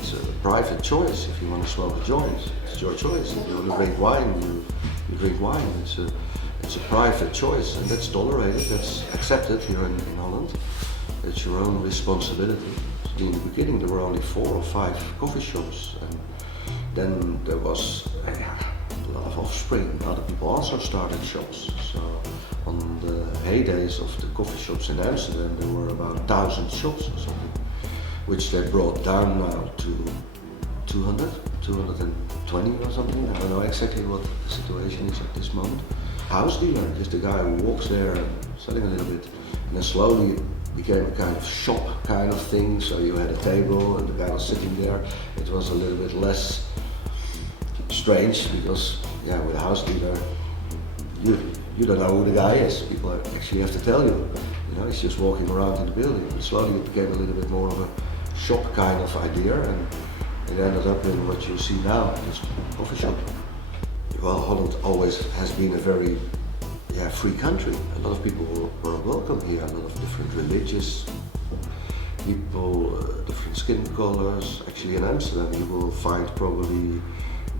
it's a private choice. If you want to smoke a joint, it's your choice. If you want to drink wine, you drink wine. It's a private choice, and that's tolerated, that's accepted here in Holland. It's your own responsibility. In the beginning there were only 4 or 5 coffee shops, and then there was a lot of offspring. Other people also started shops. So on the heydays of the coffee shops in Amsterdam there were about 1,000 shops or something, which they brought down now to 200, 220 or something. I don't know exactly what the situation is at this moment. House dealer, just the guy who walks there and selling a little bit, and then slowly it became a kind of shop kind of thing. So you had a table and the guy was sitting there. It was a little bit less strange because, yeah, with a house dealer, you don't know who the guy is. People actually have to tell you. You know, he's just walking around in the building. And slowly it became a little bit more of a shop kind of idea, and it ended up in what you see now, just a coffee shop. Well, Holland always has been a very free country. A lot of people were welcome here, a lot of different religious people, different skin colors. Actually in Amsterdam you will find probably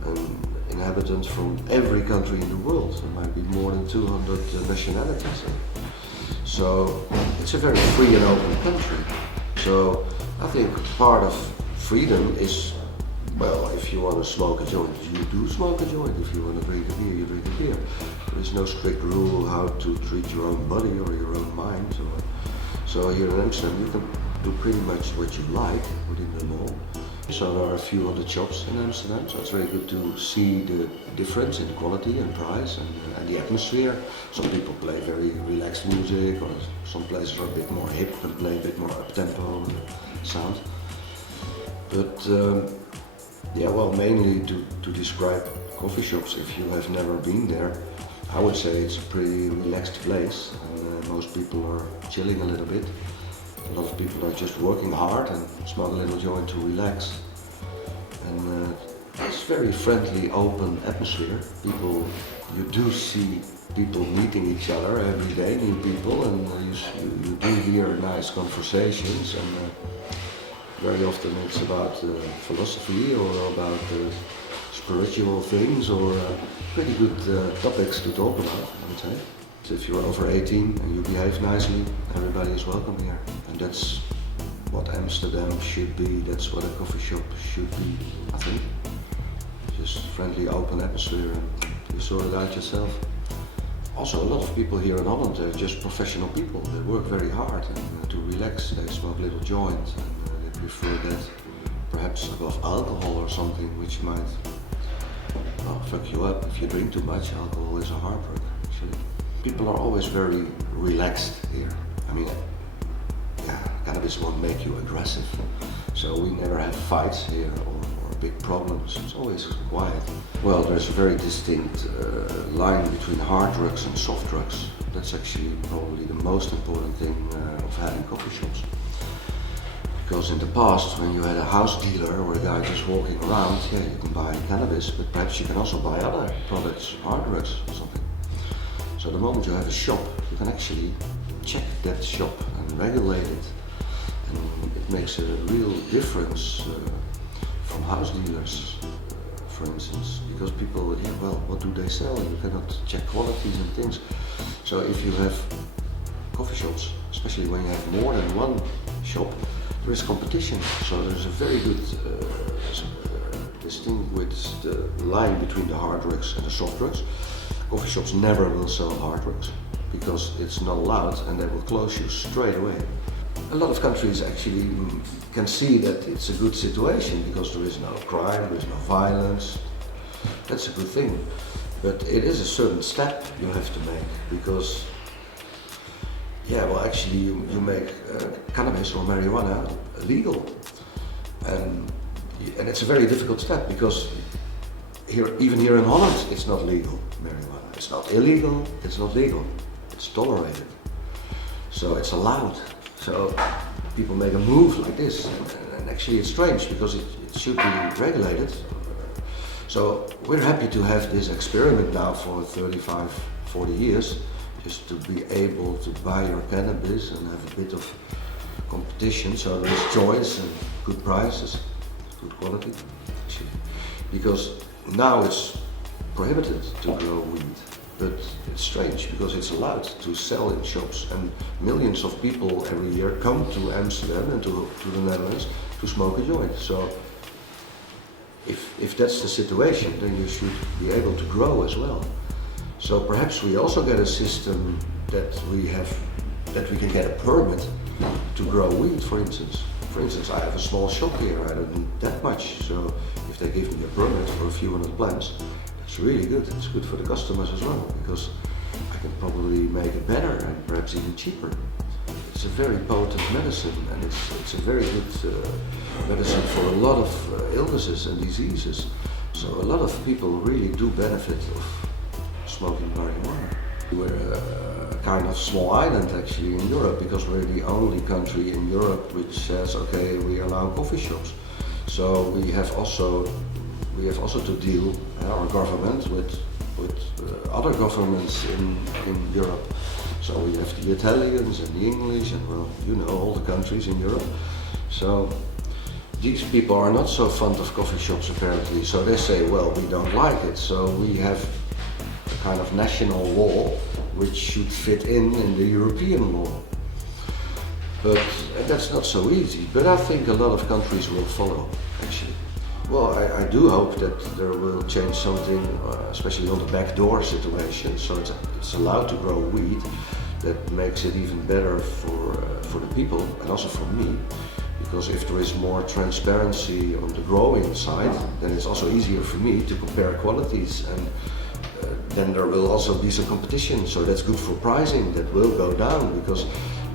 an inhabitant from every country in the world. There might be more than 200 nationalities. So it's a very free and open country. So I think part of freedom is, well, if you want to smoke a joint, you do smoke a joint. If you want to drink a beer, you drink a beer. There is no strict rule how to treat your own body or your own mind. So here in Amsterdam you can do pretty much what you like within the law. So there are a few hundred shops in Amsterdam, so it's very good to see the difference in quality and price and the atmosphere. Some people play very relaxed music, or some places are a bit more hip and play a bit more up-tempo sound. But well, mainly to describe coffee shops, if you have never been there, I would say it's a pretty relaxed place, and most people are chilling a little bit. A lot of people are just working hard and smoke a little joint to relax. And it's very friendly, open atmosphere. You do see people meeting each other every day, new people, and you do hear nice conversations. And very often it's about philosophy or about spiritual things, or pretty good topics to talk about, I would say. So if you're over 18 and you behave nicely, everybody is welcome here. And that's what Amsterdam should be, that's what a coffee shop should be, I think. Just friendly, open atmosphere, and you sort it out yourself. Also, a lot of people here in Holland are just professional people. They work very hard, and to relax they smoke little joints, and they prefer that perhaps above alcohol or something which might fuck you up. If you drink too much, alcohol is a harbor, actually. People are always very relaxed here. I mean, cannabis won't make you aggressive. So we never have fights here or big problems. It's always quiet. Well, there's a very distinct line between hard drugs and soft drugs. That's actually probably the most important thing of having coffee shops. Because in the past, when you had a house dealer or a guy just walking around, you can buy cannabis, but perhaps you can also buy other products, hard drugs or something. So the moment you have a shop, you can actually check that shop and regulate it. And it makes a real difference from house dealers, for instance, because people, what do they sell? You cannot check qualities and things. So if you have coffee shops, especially when you have more than one shop, there is competition. So there's a very good distinguished line between the hard drugs and the soft drugs. Coffee shops never will sell hard drugs because it's not allowed, and they will close you straight away. A lot of countries actually can see that it's a good situation because there is no crime, there is no violence. That's a good thing. But it is a certain step you have to make because, actually you make cannabis or marijuana legal. And it's a very difficult step because even here in Holland it's not legal, marijuana. It's not illegal, it's not legal. It's tolerated. So it's allowed. So people make a move like this, and actually it's strange because it should be regulated. So we're happy to have this experiment now for 35, 40 years, just to be able to buy your cannabis and have a bit of competition, so there's choice and good prices. good quality, actually. Because now it's prohibited to grow weed, but it's strange because it's allowed to sell in shops, and millions of people every year come to Amsterdam and to the Netherlands to smoke a joint. So if that's the situation, then you should be able to grow as well. So perhaps we also get a system that we can get a permit to grow weed, for instance. For instance, I have a small shop here, I don't need that much, so if they give me a permit for a few hundred plants, it's really good. It's good for the customers as well, because I can probably make it better and perhaps even cheaper. It's a very potent medicine, and it's a very good medicine for a lot of illnesses and diseases. So a lot of people really do benefit of smoking marijuana. We're a kind of small island actually in Europe, because we're the only country in Europe which says, okay, we allow coffee shops. So we have also to deal, our government, with other governments in Europe. So we have the Italians and the English and, well, you know, all the countries in Europe. So these people are not so fond of coffee shops apparently. So they say, well, we don't like it. So we have a kind of national law which should fit in the European law. But that's not so easy. But I think a lot of countries will follow, actually. Well, I do hope that there will change something, especially on the backdoor situation, so it's allowed to grow weed. That makes it even better for the people and also for me, because if there is more transparency on the growing side, then it's also easier for me to compare qualities, and then there will also be some competition, so that's good for pricing. That will go down, because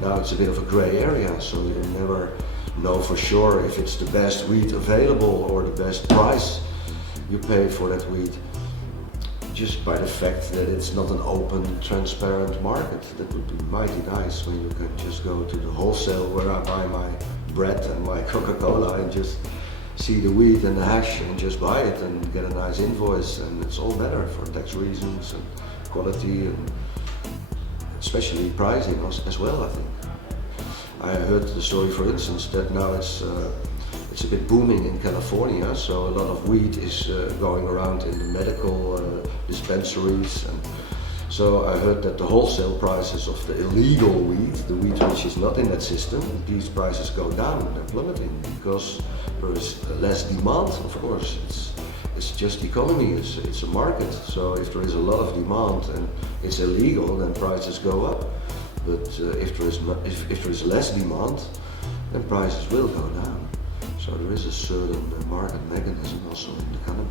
now it's a bit of a gray area, so you never know for sure if it's the best weed available or the best price you pay for that weed, just by the fact that it's not an open, transparent market. That would be mighty nice when you can just go to the wholesale where I buy my bread and my Coca-Cola and just see the weed and the hash and just buy it and get a nice invoice, and it's all better for tax reasons and quality and especially pricing as well, I think. I heard the story, for instance, that now it's a bit booming in California, so a lot of weed is going around in the medical dispensaries, and so I heard that the wholesale prices of the illegal weed, the weed which is not in that system, these prices go down, they're plummeting, because there is less demand, of course. It's just economy, it's a market, so if there is a lot of demand and it's illegal, then prices go up. But if there is less demand, then prices will go down. So there is a certain market mechanism also in the cannabis.